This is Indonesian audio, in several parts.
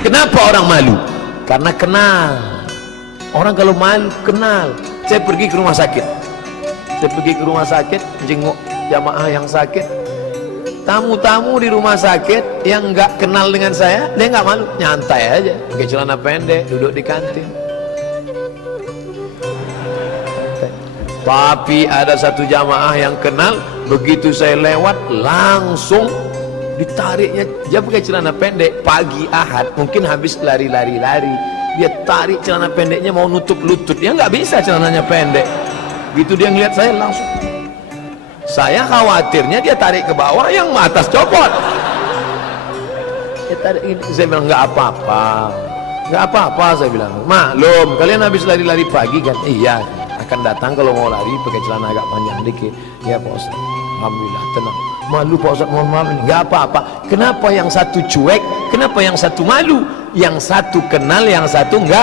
Kenapa orang malu? Karena kenal. Orang kalau malu kenal. Saya pergi ke rumah sakit, jenguk jamaah yang sakit. Tamu-tamu di rumah sakit yang nggak kenal dengan saya, dia nggak malu, nyantai aja, pakai celana pendek, duduk di kantin. Tapi ada satu jamaah yang kenal, begitu saya lewat langsung ditariknya. Dia pakai celana pendek, pagi Ahad, mungkin habis lari, dia tarik celana pendeknya mau nutup lutut, dia nggak bisa, celananya pendek. Begitu dia ngeliat saya langsung, saya khawatirnya dia tarik ke bawah, yang atas copot. Dia tarik ini. Saya bilang nggak apa-apa, saya bilang maklum kalian habis lari pagi kan. Iya, akan datang kalau mau lari pakai celana agak panjang dikit. Ya Pak Ustaz, alhamdulillah tenang. Malu Pak Ustaz, mohon maaf, nggak apa-apa. Kenapa yang satu cuek, kenapa yang satu malu? Yang satu kenal, yang satu nggak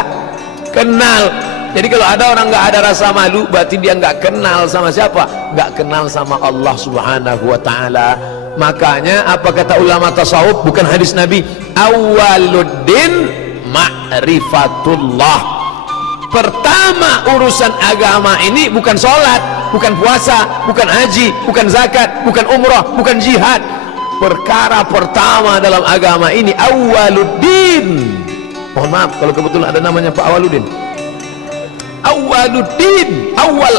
kenal. Jadi kalau ada orang nggak ada rasa malu, berarti dia nggak kenal sama siapa? Nggak kenal sama Allah Subhanahu wa Ta'ala. Makanya apa kata ulama tasawuf, bukan hadis Nabi, awaluddin ma'rifatullah. Pertama urusan agama ini bukan sholat, bukan puasa, bukan haji, bukan zakat, bukan umrah, bukan jihad. Perkara pertama dalam agama ini awaluddin. Mohon maaf kalau kebetulan ada namanya Pak Awaluddin. Awaluddin, awal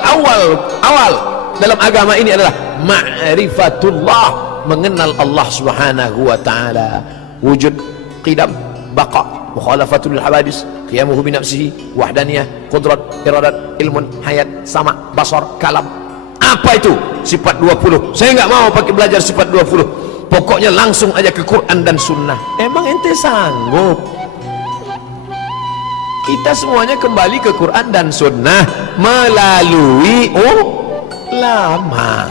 dalam agama ini adalah ma'rifatullah, mengenal Allah Subhanahu wa Ta'ala. Wujud, qidam, baqa, mukhalafatul hawadis, qiyamuhu bi nafsihi, wahdaniyah, qudrat, iradat, ilmun, hayat, sama, basar, kalam. Apa itu? Sifat 20. Saya nggak mau pakai belajar sifat 20. Pokoknya langsung aja ke Quran dan Sunnah. Emang ente sanggup? Kita semuanya kembali ke Quran dan Sunnah melalui ulama.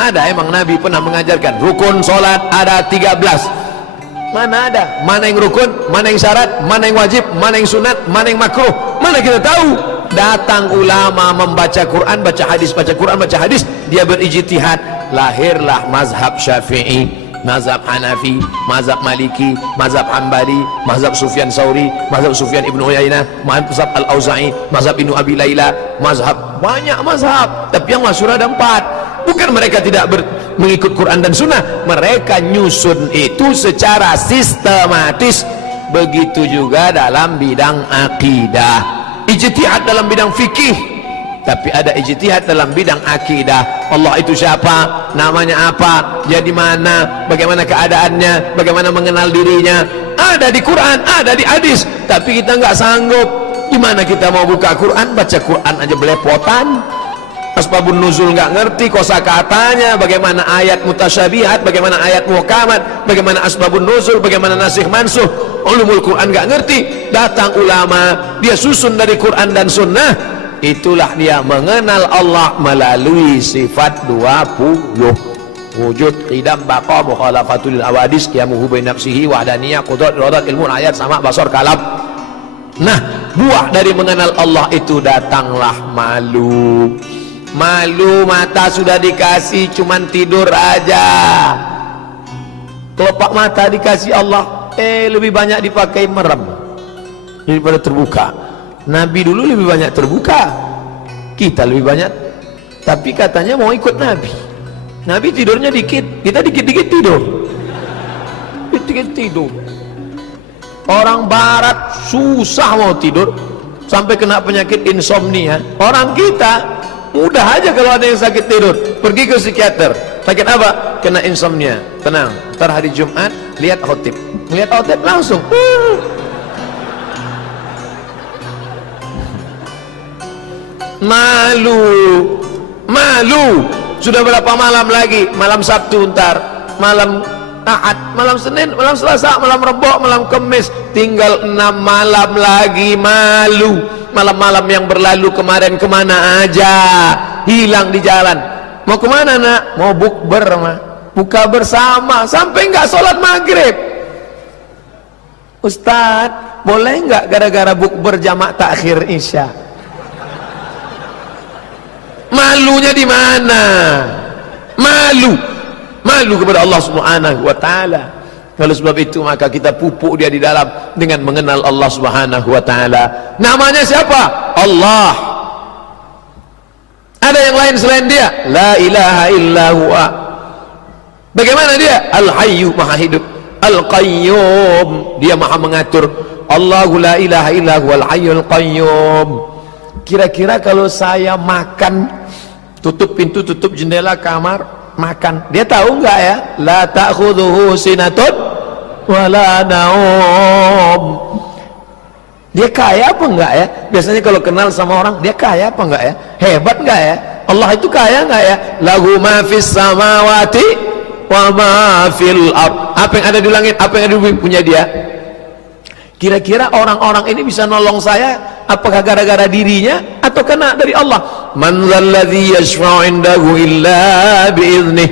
Ada emang Nabi pernah mengajarkan rukun sholat ada 13. Mana ada? Mana yang rukun, mana yang syarat, mana yang wajib, mana yang sunat, mana yang makruh? Mana kita tahu? Datang ulama membaca Quran, baca hadis, baca Quran, baca hadis, dia berijtihad, lahirlah mazhab Syafi'i, mazhab Hanafi, mazhab Maliki, mazhab Hambali, mazhab Sufyan Sauri, mazhab Sufyan Ibnu Uyainah, mazhab Al-Auza'i, mazhab Ibnu Abi Layla, mazhab, banyak mazhab. Tapi yang masyhur ada 4. Bukan mereka tidak mengikut Quran dan Sunnah, mereka nyusun itu secara sistematis. Begitu juga dalam bidang akidah. Ijtihad dalam bidang fikih, tapi ada ijtihad dalam bidang akidah. Allah itu siapa? Namanya apa? Dia di mana? Bagaimana keadaannya? Bagaimana mengenal dirinya? Ada di Quran, ada di hadis. Tapi kita nggak sanggup. Gimana kita mau buka Quran, baca Quran aja belepotan. Asbabun nuzul nggak ngerti, kosakatanya, bagaimana ayat mutasyabihat, bagaimana ayat muhkamat, bagaimana asbabun nuzul, bagaimana nasikh mansuh, ulumul Quran nggak ngerti. Datang ulama, dia susun dari Quran dan Sunnah. Itulah dia mengenal Allah melalui sifat 20. Wujud, qidam, baqa, mukhalafatul awadis, qiyamuhu bi nafsihi, wahdaniyah, qudrat, iradat, ilmu, ayat, sama, basar, kalam. Nah, buah dari mengenal Allah itu datanglah malu. Malu, mata sudah dikasih, cuman tidur aja. Kelopak mata dikasih Allah, lebih banyak dipakai merem daripada terbuka. Nabi dulu lebih banyak terbuka, kita lebih banyak. Tapi katanya mau ikut Nabi. Nabi tidurnya dikit, kita dikit-dikit tidur. Dikit-dikit tidur. Orang barat susah mau tidur, sampai kena penyakit insomnia. Orang kita mudah aja kalau ada yang sakit tidur, pergi ke psikiater. Sakit apa? Kena insomnia. Tenang, ntar hari Jumat lihat khotib, lihat khotib langsung malu. Sudah berapa malam lagi? Malam Sabtu, ntar malam Ahad, malam Senin, malam Selasa, malam Rebo, malam Kamis, tinggal 6 malam lagi. Malu. Malam-malam yang berlalu kemarin kemana aja? Hilang di jalan. Mau kemana nak? Mau bukber mah, buka bersama, sampai nggak sholat maghrib. Ustadz, boleh nggak gara-gara bukber jamak takhir isya? Malunya di mana? Malu kepada Allah Subhanahu wa Ta'ala. Oleh sebab itu maka kita pupuk dia di dalam dengan mengenal Allah Subhanahu wa taala. Namanya siapa? Allah. Ada yang lain selain dia? La ilaha illa huwa. Bagaimana dia? Al-Hayyu, maha hidup. Al-Qayyum, dia maha mengatur. Allahu la ilaha illa huwal hayyul qayyum. Kira-kira kalau saya makan, tutup pintu, tutup jendela kamar, makan, dia tahu enggak ya? La ta'khudhuhu sinatun wala naum. Dia kaya apa enggak ya? Biasanya kalau kenal sama orang, dia kaya apa enggak ya? Hebat enggak ya? Allah itu kaya enggak ya? Lahu ma fis samawati wa ma fil ard. Apa yang ada di langit, apa yang ada di bumi punya dia. Kira-kira orang-orang ini bisa nolong saya apakah gara-gara dirinya atau karena dari Allah? Man dzalladzi yashfa'u 'indahu illa bi'idnih.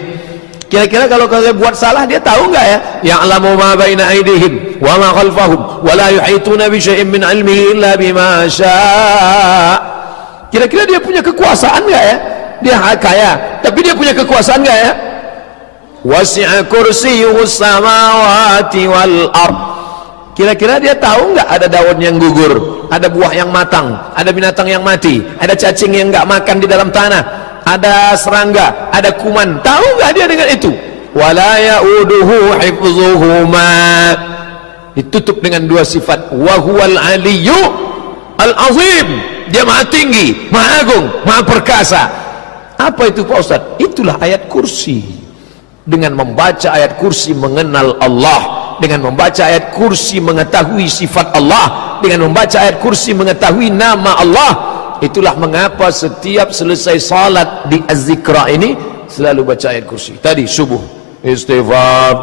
Kira-kira kalau saya buat salah, dia tahu enggak ya? Ya'lamu ma baina aydihim wa ma khalfahum wa la yuhituna bi syai'in min 'ilmihi illa bima syaa'. Kira-kira dia punya kekuasaan enggak ya? Dia kaya, tapi dia punya kekuasaan enggak ya? Wasi'a kursiyyuhus samawati wal ard. Kira-kira dia tahu nggak ada daun yang gugur, ada buah yang matang, ada binatang yang mati, ada cacing yang nggak makan di dalam tanah, ada serangga, ada kuman. Tahu nggak dia dengan itu? Wala ya'uduhu hifdzuhuma. Ditutup dengan dua sifat. Wa huwal aliyyu al-azim. Dia maha tinggi, maha agung, maha perkasa. Apa itu Pak Ustaz? Itulah ayat kursi. Dengan membaca ayat kursi mengenal Allah, dengan membaca ayat kursi mengetahui sifat Allah, dengan membaca ayat kursi mengetahui nama Allah. Itulah mengapa setiap selesai salat di Az-Zikra ini selalu baca ayat kursi. Tadi subuh istighfar,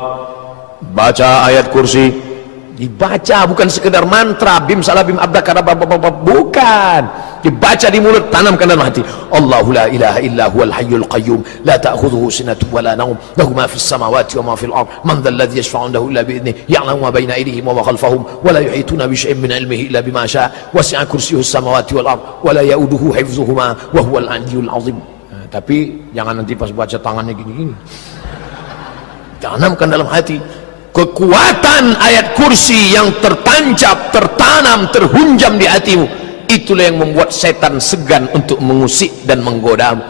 baca ayat kursi. Dibaca, bukan sekedar mantra bim salah bim abdakadabra, bukan, dibaca di mulut, tanamkan dalam hati. Allahu la ilaha illa huwal hayyul qayyum la ta'khudhuhu sinatun wa la nawm lahu ma fis samawati wa ma fil ard man dhal ladzi yashfa'u 'indahu illa bi idhnihi ya'lamu ma bayna aydihim wa ma khalfahum wa la yuhituna bi syai'in min 'ilmihi illa bima syaa' wasi'a kursiyyuhus samawati wal ard wa la ya'uduhu hifdzuhuma wa huwal 'aliyyul 'azim. Tapi jangan nanti pas baca tangannya gini-gini, tanamkan dalam hati. Kekuatan ayat kursi yang tertancap, tertanam, terhunjam di hatimu, itulah yang membuat setan segan untuk mengusik dan menggodamu.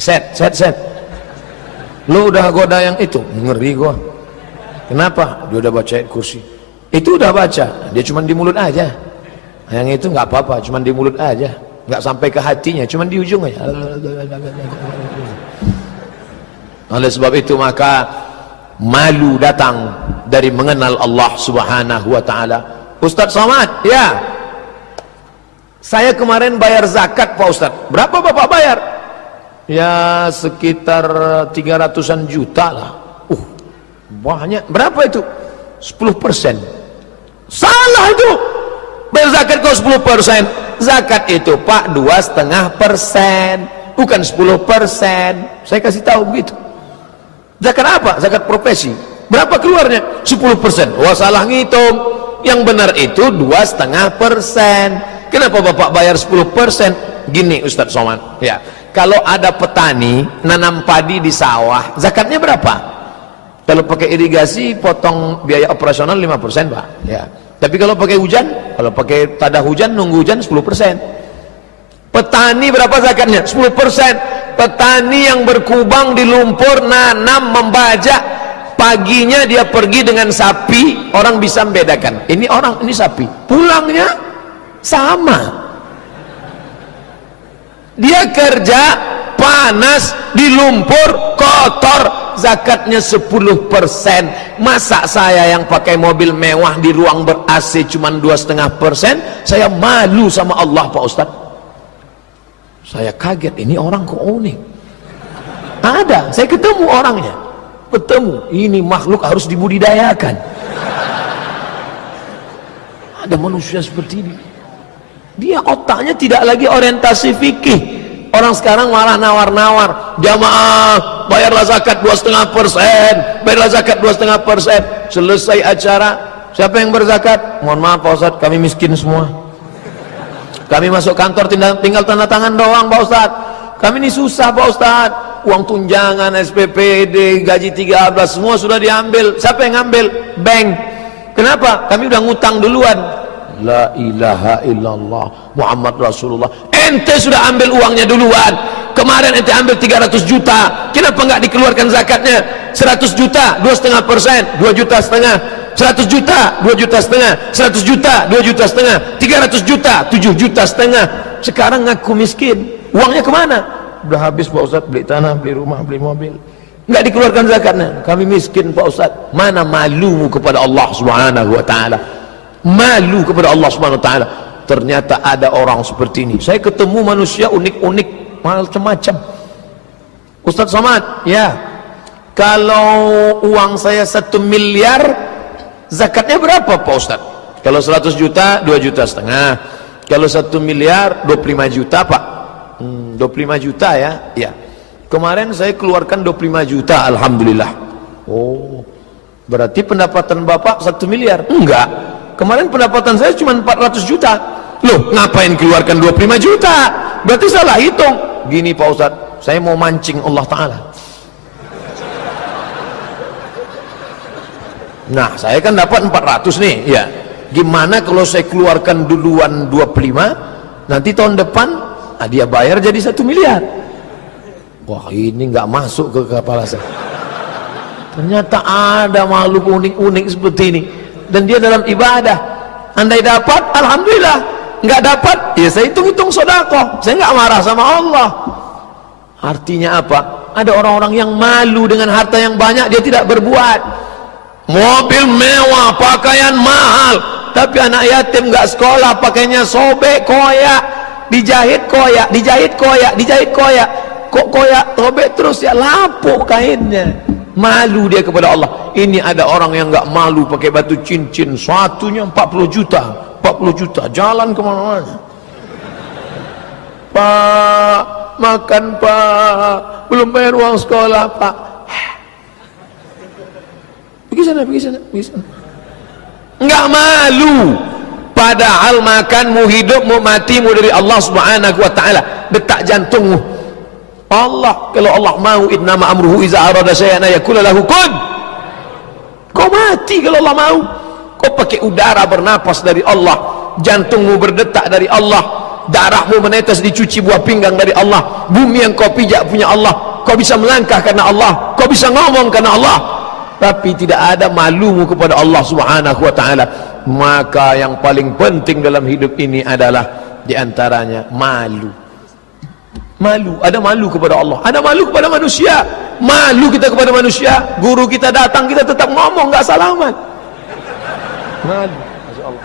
Set lu udah goda yang itu, ngeri gua. Kenapa? Dia udah baca ayat kursi. Itu udah baca, dia cuma di mulut aja. Yang itu nggak apa-apa, cuma di mulut aja, nggak sampai ke hatinya, cuma di ujung aja. Oleh sebab itu maka malu datang dari mengenal Allah Subhanahu wa taala. Ustaz Somad, ya. Saya kemarin bayar zakat Pak Ustaz. Berapa Bapak bayar? Ya sekitar 300-an juta lah. Banyak. Berapa itu? 10%. Salah itu. Bayar zakat kok 10%. Zakat itu Pak 2,5%, bukan 10%. Saya kasih tahu begitu. Zakat apa? Zakat profesi. Berapa keluarnya? 10%. Wah salah ngitung. Yang benar itu 2,5%. Kenapa Bapak bayar 10%? Gini Ustadz Somad, ya, kalau ada petani nanam padi di sawah, zakatnya berapa? Kalau pakai irigasi potong biaya operasional 5% Pak, ya. Tapi kalau pakai hujan, kalau pakai tada hujan, nunggu hujan 10%. Petani berapa zakatnya? 10%. Petani yang berkubang di lumpur, nanam, membajak, paginya dia pergi dengan sapi, orang bisa membedakan ini orang, ini sapi. Pulangnya sama. Dia kerja panas di lumpur, kotor, zakatnya 10%. Masa saya yang pakai mobil mewah di ruang ber AC cuma 2,5%, saya malu sama Allah Pak Ustadz. Saya kaget, ini orang kok unik. Ada, saya ketemu orangnya, ini makhluk harus dibudidayakan. Ada manusia seperti ini, dia otaknya tidak lagi orientasi fikih. Orang sekarang malah nawar-nawar, jamaah bayarlah zakat 2,5%, bayarlah zakat 2,5%. Selesai acara, siapa yang berzakat? Mohon maaf Pak Ustadz, kami miskin semua. Kami masuk kantor tinggal tanda tangan doang Pak Ustadz. Kami ini susah Pak Ustadz. uang tunjangan, SPPD, gaji 13 semua sudah diambil. Siapa yang ngambil? Bank. Kenapa? Kami udah ngutang duluan. La ilaha illallah Muhammad Rasulullah. Ente sudah ambil uangnya duluan. Kemarin ente ambil 300 juta. Kenapa nggak dikeluarkan zakatnya? 100 juta 2,5%, 2,5 juta. 100 juta 2,5 juta. 100 juta 2,5 juta. 300 juta 7,5 juta. Sekarang ngaku miskin. Uangnya kemana? Udah habis Pak Ustadz, beli tanah, beli rumah, beli mobil. Nggak dikeluarkan zakatnya. Kami miskin Pak Ustadz. Mana malumu kepada Allah Subhanahu wa ta'ala? Malu kepada Allah Subhanahu wa ta'ala. Ternyata ada orang seperti ini. Saya ketemu manusia unik-unik macam-macam. Ustadz Somad, ya, kalau uang saya 1 miliar, zakatnya berapa Pak Ustadz? Kalau 100 juta 2,5 juta. Kalau 1 miliar 25 juta Pak. 25 juta ya. Ya. Kemarin saya keluarkan 25 juta, alhamdulillah. Oh, berarti pendapatan Bapak 1 miliar? Enggak. Kemarin pendapatan saya cuma 400 juta. Loh, ngapain keluarkan 25 juta? Berarti salah hitung. Gini Pak Ustadz, saya mau mancing Allah Ta'ala. Nah, saya kan dapat 400 nih, ya. Gimana kalau saya keluarkan duluan 25, nanti tahun depan dia bayar jadi 1 miliar. Wah, ini nggak masuk ke kepala saya. Ternyata ada makhluk unik-unik seperti ini. Dan dia dalam ibadah. Andai dapat, alhamdulillah. Nggak dapat, ya saya hitung-hitung sedekah. Saya nggak marah sama Allah. Artinya apa? Ada orang-orang yang malu dengan harta yang banyak, dia tidak berbuat. Mobil mewah, pakaian mahal, tapi anak yatim nggak sekolah, pakainya sobek, koyak, dijahit koyak, dijahit koyak, dijahit koyak. Kok koyak sobek terus ya, lapuk kainnya. Malu dia kepada Allah. Ini ada orang yang nggak malu pakai batu cincin, satunya 40 juta, 40 juta, jalan kemana-mana. Pak, makan Pak, belum bayar uang sekolah Pak. Pergi sana, pergi sana, pergi sana. Nggak malu. Padahal makanmu, hidupmu, matimu dari Allah Subhanahu wa ta'ala. Detak jantungmu Allah, kalau Allah mau, innama amruhu iza arada syai'an yaqulu lahu kun. Kau mati kalau Allah mau. Kau pakai udara bernapas dari Allah, jantungmu berdetak dari Allah, darahmu menetes dicuci buah pinggang dari Allah, bumi yang kau pijak punya Allah, kau bisa melangkah karena Allah, kau bisa ngomong karena Allah, tapi tidak ada malumu kepada Allah Subhanahu wa ta'ala. Maka yang paling penting dalam hidup ini adalah diantaranya malu. Malu, ada malu kepada Allah, ada malu kepada manusia. Malu kita kepada manusia. Guru kita datang, kita tetap ngomong, nggak salaman. Malu. Masya Allah.